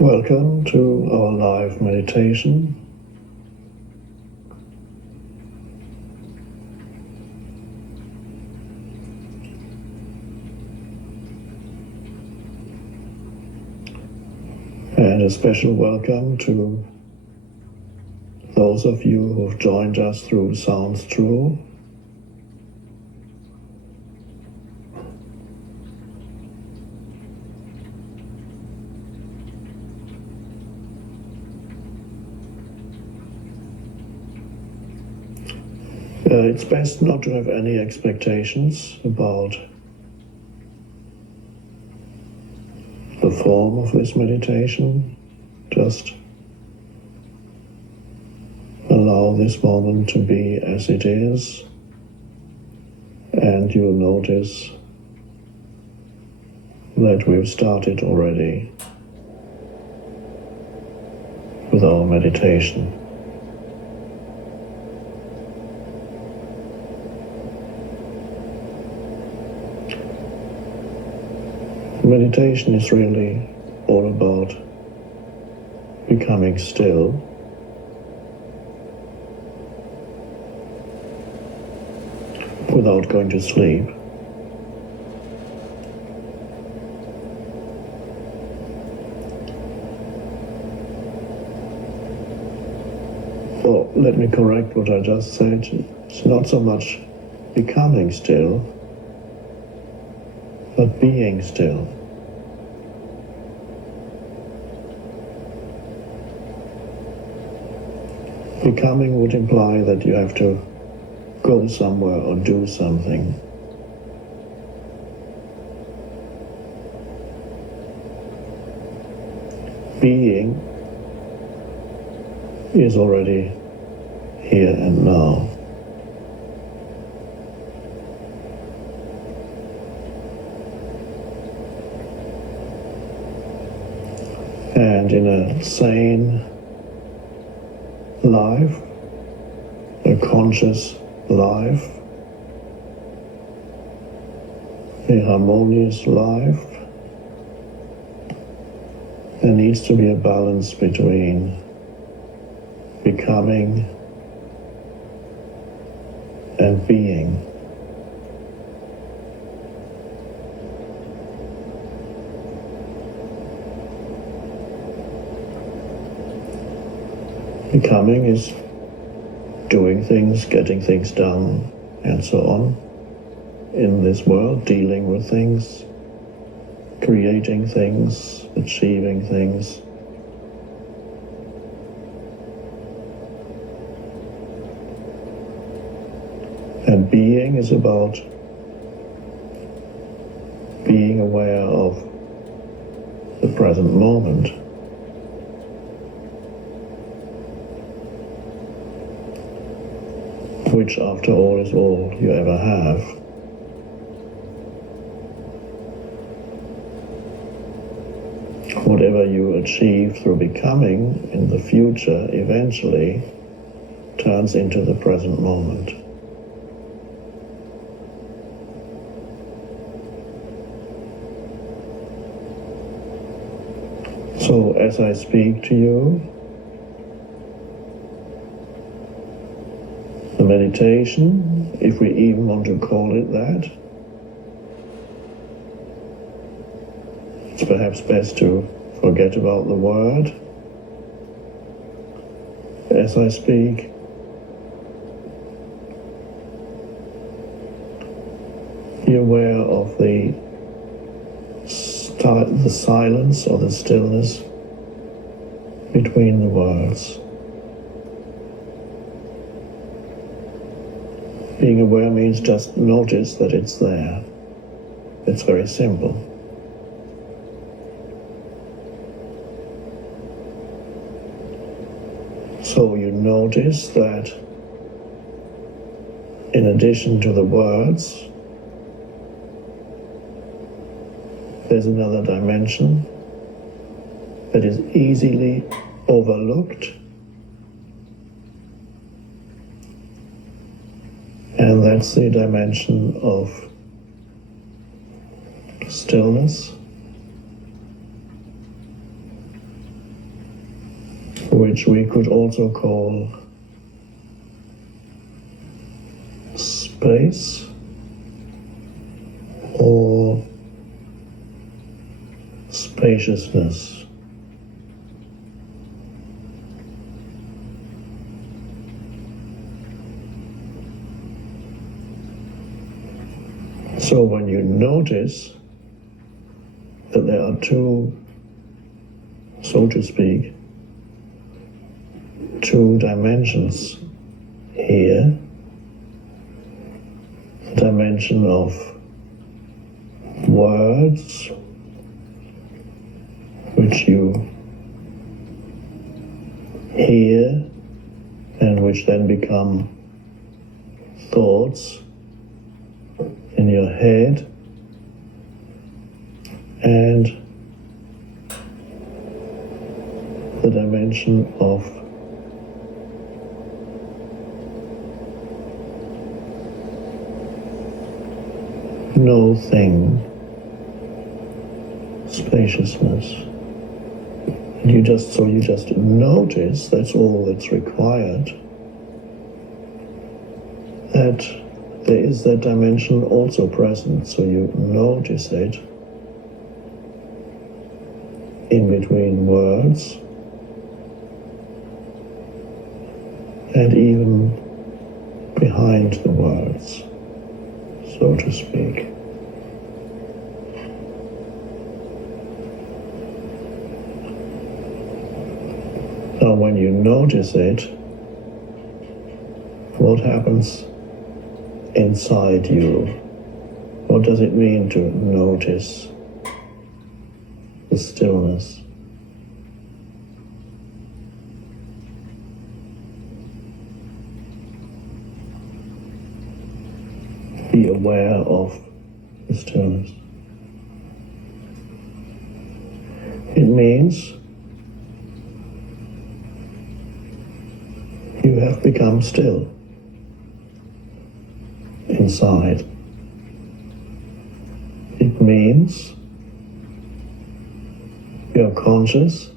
Welcome to our live meditation. And a special welcome to those of you who've joined us through Sounds True. It's best not to have any expectations about the form of this meditation. Just allow this moment to be as it is, and you'll notice that we've started already with our meditation. Meditation is really all about becoming still, without going to sleep. Well, let me correct what I just said. It's not so much becoming still, but being still. Becoming would imply that you have to go somewhere or do something. Being is already here and now. And in a sane life, a conscious life, a harmonious life, there needs to be a balance between becoming and being. Becoming is doing things, getting things done, and so on in this world, dealing with things, creating things, achieving things. And being is about being aware of the present moment. Which, after all, is all you ever have. Whatever you achieve through becoming in the future eventually turns into the present moment. So as I speak to you, the meditation, if we even want to call it that, it's perhaps best to forget about the word. As I speak, be aware of the silence or the stillness between the words. Being aware means just notice that it's there. It's very simple. So you notice that in addition to the words, there's another dimension that is easily overlooked, and that's the dimension of stillness which we could also call space or spaciousness. So when you notice that there are two, so to speak, two dimensions here, the dimension of words, which you hear and which then become thoughts in your head, and the dimension of no thing, spaciousness. And you just notice, that's all that's required, that there is that dimension also present, so you notice it in between words and even behind the words, so to speak. Now when you notice it, what happens inside you? What does it mean to notice the stillness? Be aware of the stillness. It means you have become still inside. It means you're conscious,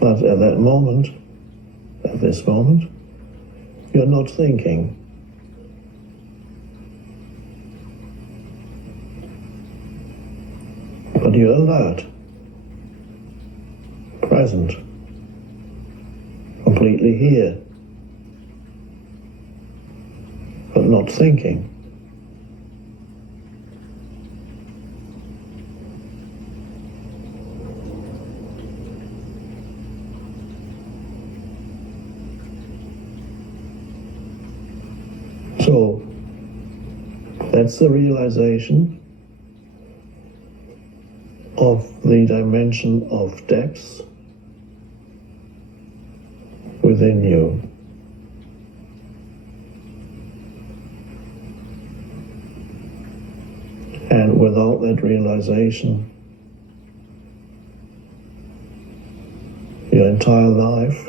but at that moment, at this moment, you're not thinking. But you're alert, present, completely here, but not thinking. So that's the realization of the dimension of depth within you. And without that realization, your entire life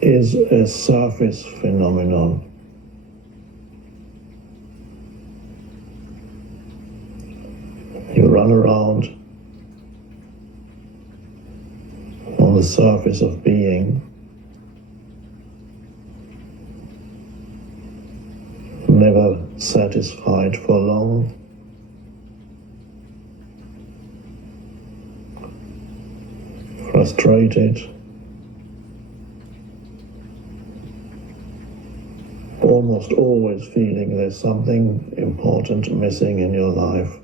is a surface phenomenon. You run around on the surface of being, never satisfied for long, frustrated, almost always feeling there's something important missing in your life.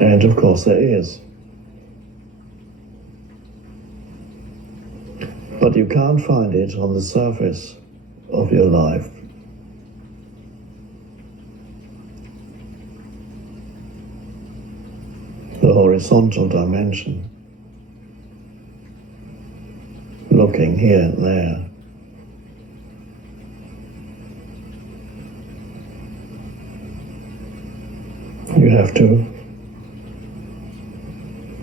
And of course there is. But you can't find it on the surface of your life. The horizontal dimension, looking here and there. You have to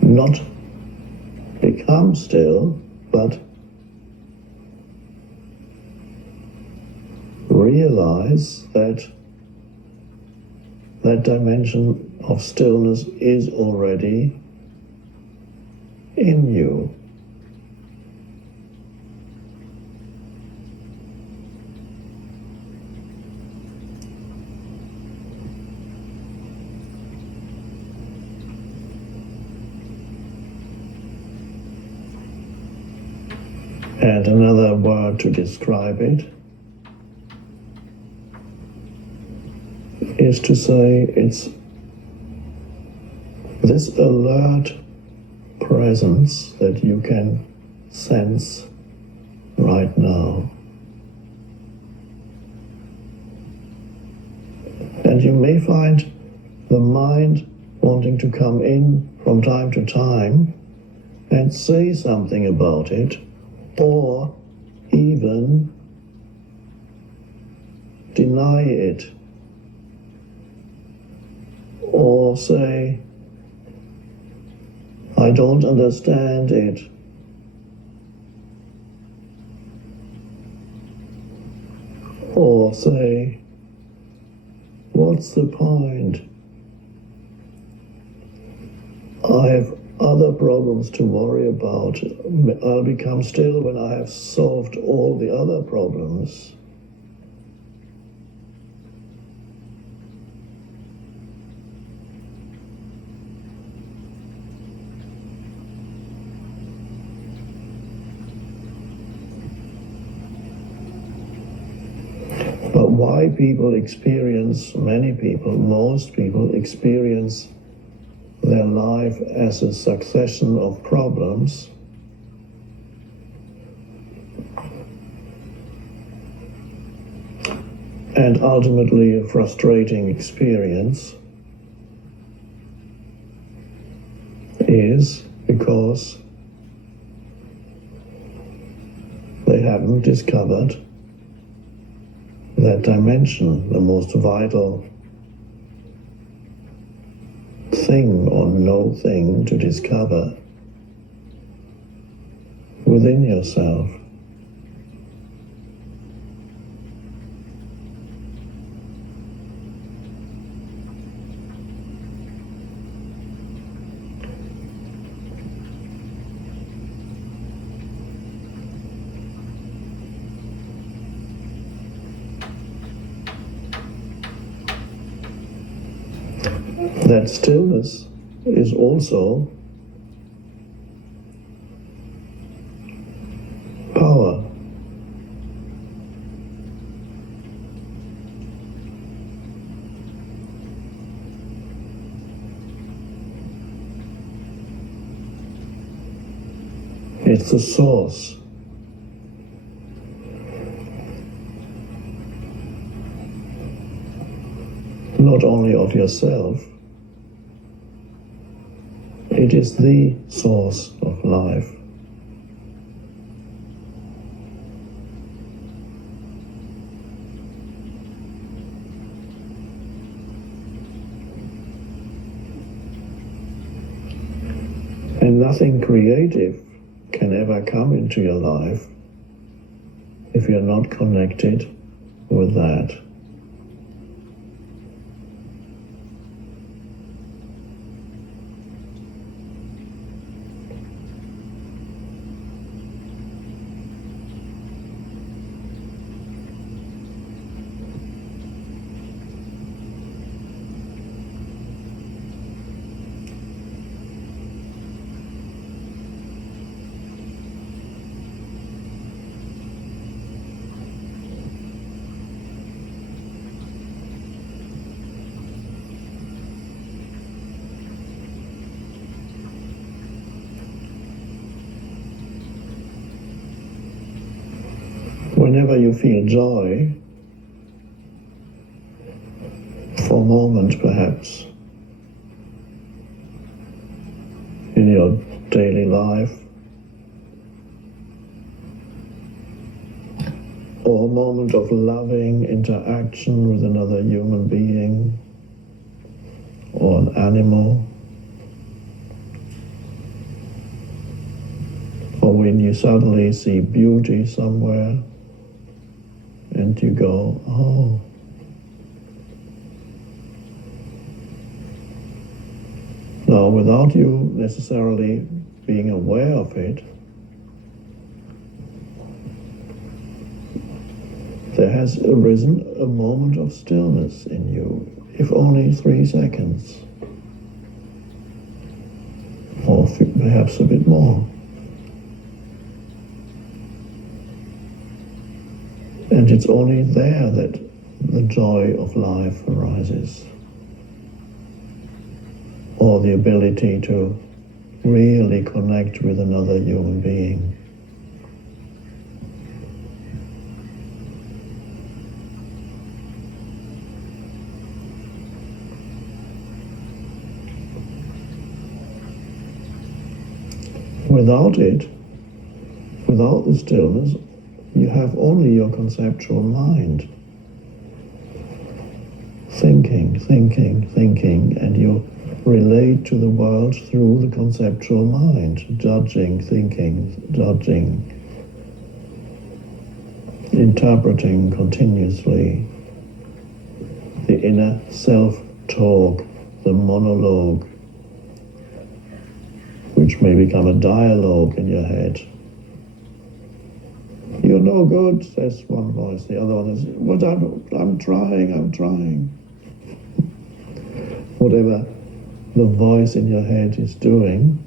not become still, but realize that that dimension of stillness is already in you. And another word to describe it is to say it's this alert presence that you can sense right now. And you may find the mind wanting to come in from time to time and say something about it, or even deny it, or say, I don't understand it, or say, what's the point? I have other problems to worry about. I'll become still when I have solved all the other problems. But why people experience, many people, most people experience their life as a succession of problems and ultimately a frustrating experience is because they haven't discovered that dimension, the most vital thing or no thing to discover within yourself. That stillness is also power. It's the source. Not only of yourself, it is the source of life. And nothing creative can ever come into your life if you're not connected with that. Whenever you feel joy, for a moment perhaps, in your daily life, or a moment of loving interaction with another human being or an animal, or when you suddenly see beauty somewhere and you go, oh, Now, without you necessarily being aware of it, there has arisen a moment of stillness in you, if only 3 seconds, or perhaps a bit more. And it's only there that the joy of life arises, or the ability to really connect with another human being. Without it, without the stillness, you have only your conceptual mind. Thinking, and you relate to the world through the conceptual mind, judging, interpreting continuously. The inner self-talk, the monologue, which may become a dialogue in your head. You're no good, says one voice. The other one is, but I'm trying. Whatever the voice in your head is doing,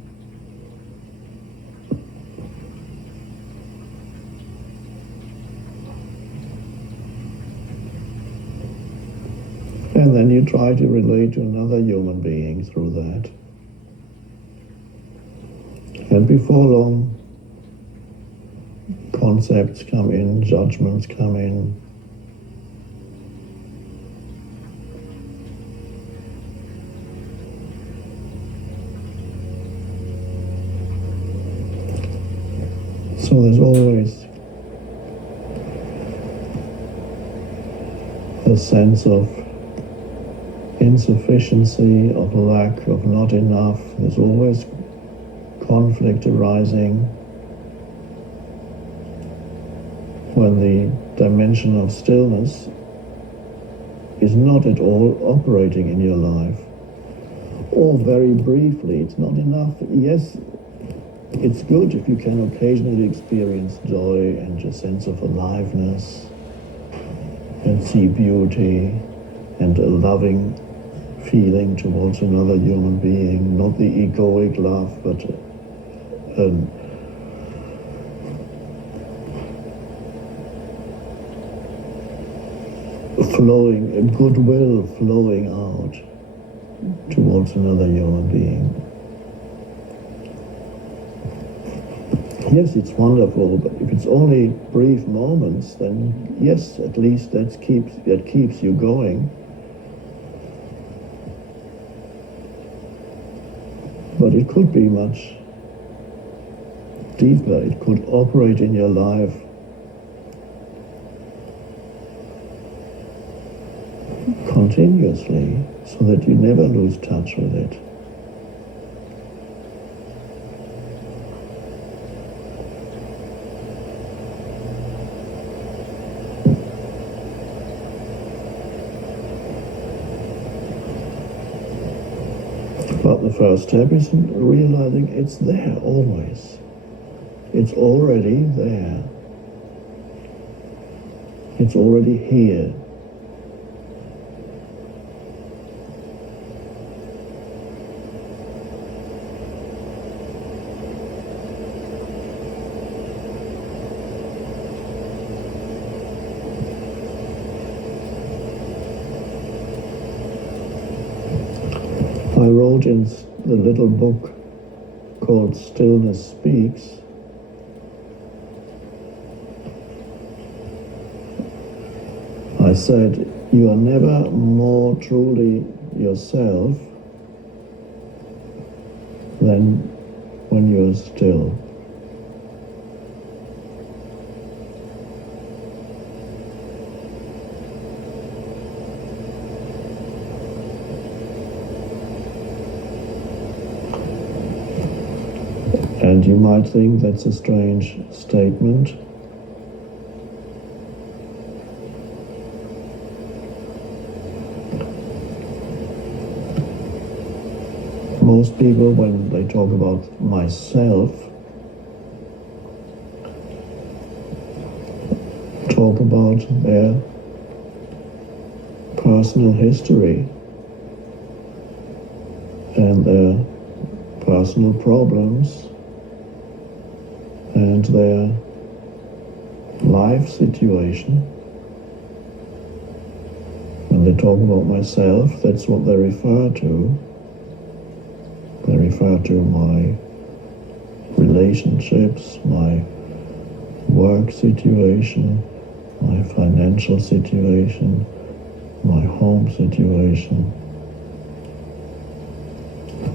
and then you try to relate to another human being through that. And before long, concepts come in, judgments come in. So there's always a sense of insufficiency, of lack, of not enough. There's always conflict arising when the dimension of stillness is not at all operating in your life. Or very briefly, it's not enough. Yes, it's good if you can occasionally experience joy and a sense of aliveness and see beauty and a loving feeling towards another human being, not the egoic love, but a goodwill flowing out towards another human being. Yes, it's wonderful, but if it's only brief moments, then yes, at least that keeps you going. But it could be much deeper. It could operate in your life continuously, so that you never lose touch with it. But the first step is realizing it's there always. It's already there. It's already here. I wrote in the little book called Stillness Speaks, I said, you are never more truly yourself than when you're still. And you might think that's a strange statement. Most people, when they talk about myself, talk about their personal history and their personal problems and their life situation. When they talk about myself, that's what they refer to. They refer to my relationships, my work situation, my financial situation, my home situation,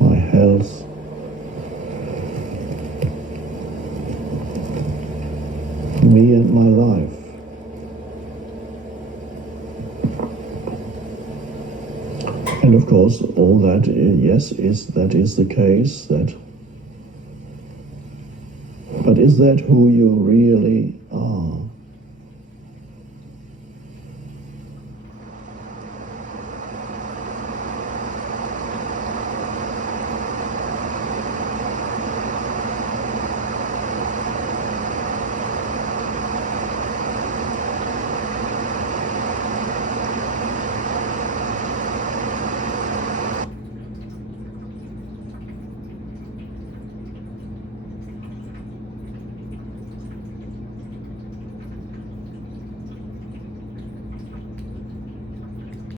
my health, me and my life. And of course, all that, yes, that is the case. But is that who you really are?